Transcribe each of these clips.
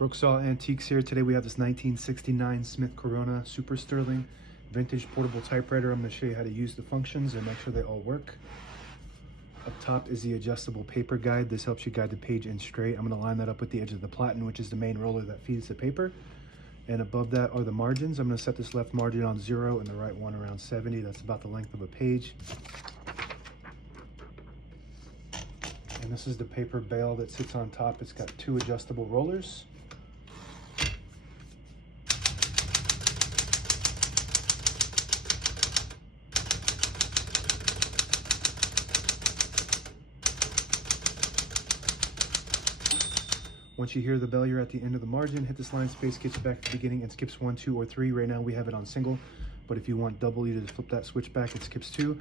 Brooksaw Antiques here. Today we have this 1969 Smith Corona Super Sterling vintage portable typewriter. I'm going to show you how to use the functions and make sure they all work. Up top is the adjustable paper guide. This helps you guide the page in straight. I'm going to line that up with the edge of the platen, which is the main roller that feeds the paper. And above that are the margins. I'm going to set this left margin on 0 and the right one around 70. That's about the length of a page. And this is the paper bale that sits on top. It's got 2 adjustable rollers. Once you hear the bell, you're at the end of the margin. Hit this line space, gets you back to the beginning, and skips 1, 2, or 3. Right now we have it on single, but if you want double, you just flip that switch back, it skips 2.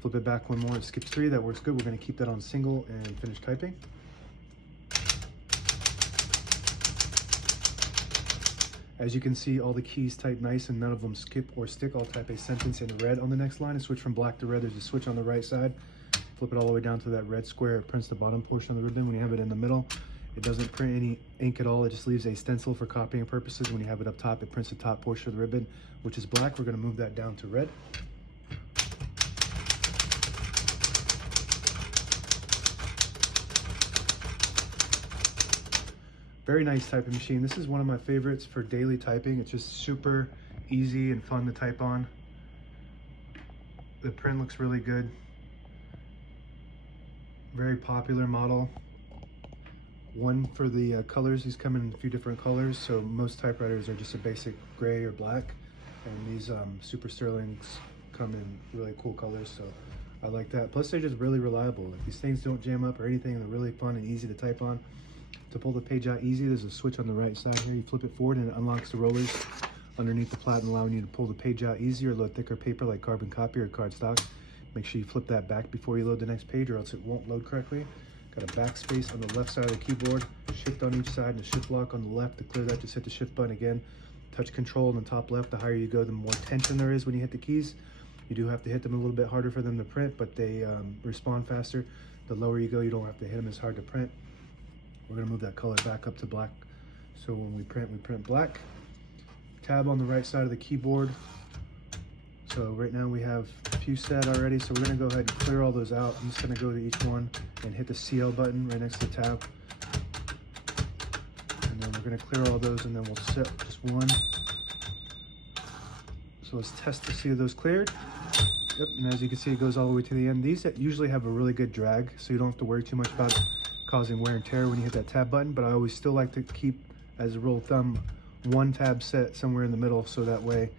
Flip it back 1 more, it skips 3. That works good. We're going to keep that on single and finish typing. As you can see, all the keys type nice and none of them skip or stick. I'll type a sentence in red on the next line and switch from black to red. There's a switch on the right side. Flip it all the way down to that red square. It prints the bottom portion of the ribbon. When you have it in the middle, it doesn't print any ink at all. It just leaves a stencil for copying purposes. When you have it up top, it prints the top portion of the ribbon, which is black. We're going to move that down to red. Very nice typing machine. This is one of my favorites for daily typing. It's just super easy and fun to type on. The print looks really good. Very popular model. One for the colors. These come in a few different colors. So most typewriters are just a basic gray or black. And these Super Sterlings come in really cool colors. So I like that. Plus they're just really reliable. Like, these things don't jam up or anything. They're really fun and easy to type on. To pull the page out easy, there's a switch on the right side here. You flip it forward and it unlocks the rollers underneath the platen, allowing you to pull the page out easier, load thicker paper like carbon copy or cardstock. Make sure you flip that back before you load the next page or else it won't load correctly. Got a backspace on the left side of the keyboard, shift on each side and a shift lock on the left. To clear that, just hit the shift button again. Touch control on the top left. The higher you go, the more tension there is when you hit the keys. You do have to hit them a little bit harder for them to print, but they respond faster. The lower you go, you don't have to hit them as hard to print. We're going to move that color back up to black. So when we print black. Tab on the right side of the keyboard. So right now we have a few set already. So we're going to go ahead and clear all those out. I'm just going to go to each one and hit the CL button right next to the tab. And then we're going to clear all those and then we'll set just one. So let's test to see if those cleared. Yep, and as you can see, it goes all the way to the end. These usually have a really good drag, so you don't have to worry too much about it causing wear and tear when you hit that tab button, but I always still like to keep, as a rule of thumb, one tab set somewhere in the middle, so that way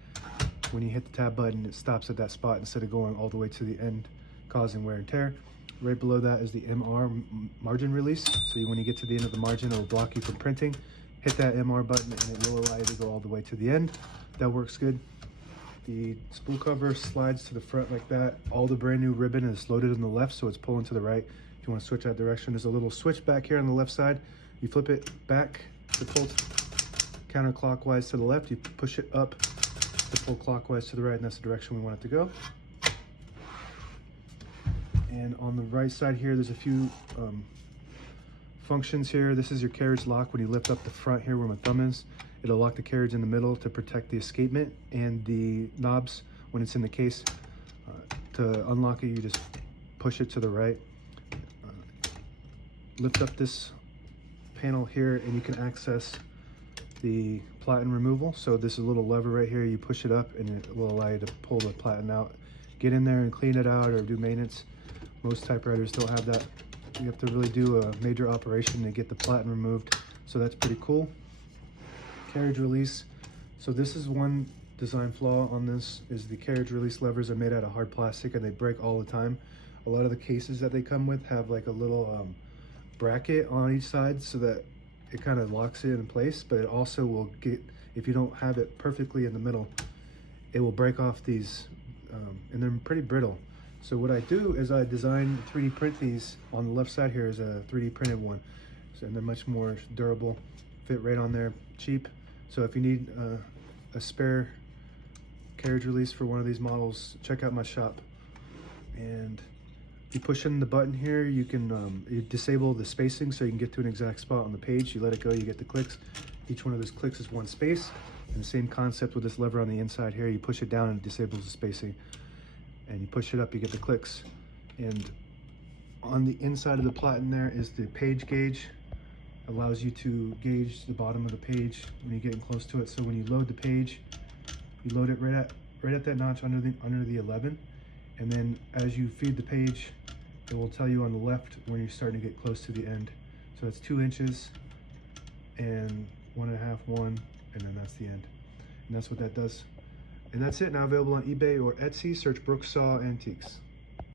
when you hit the tab button it stops at that spot instead of going all the way to the end causing wear and tear. Right below that is the MR, margin release, so when you get to the end of the margin it will block you from printing. Hit that MR button and it will allow you to go all the way to the end. That works good. The spool cover slides to the front like that. All the brand new ribbon is loaded on the left, so it's pulling to the right. If you want to switch that direction, there's a little switch back here on the left side. You flip it back to pull counterclockwise to the left. You push it up to pull clockwise to the right, and that's the direction we want it to go. And on the right side here, there's a few functions here. This is your carriage lock. When you lift up the front here where my thumb is, it'll lock the carriage in the middle to protect the escapement, and the knobs when it's in the case. To unlock it, you just push it to the right. Lift up this panel here and you can access the platen removal. So this is a little lever right here. You push it up and it will allow you to pull the platen out. Get in there and clean it out or do maintenance. Most typewriters don't have that. You have to really do a major operation to get the platen removed. So that's pretty cool. Carriage release. So this is one design flaw on this, is the carriage release levers are made out of hard plastic and they break all the time. A lot of the cases that they come with have like a little bracket on each side so that it kind of locks it in place, but it also will get, if you don't have it perfectly in the middle, it will break off these and they're pretty brittle. So what I do is I design 3D print these. On the left side here is a 3D printed one, so, and they're much more durable, fit right on there, cheap. So if you need a spare carriage release for one of these models, check out my shop. And If you push in the button here, you can you disable the spacing so you can get to an exact spot on the page. You let it go, you get the clicks. Each one of those clicks is one space. And the same concept with this lever on the inside here. You push it down and it disables the spacing. And you push it up, you get the clicks. And on the inside of the platen there is the page gauge. Allows you to gauge the bottom of the page when you're getting close to it. So when you load the page, you load it right at that notch under the 11. And then as you feed the page, it will tell you on the left when you're starting to get close to the end. So it's 2 inches and 1.5, 1, and then that's the end. And that's what that does. And that's it, now available on eBay or Etsy. Search Brooksaw Antiques.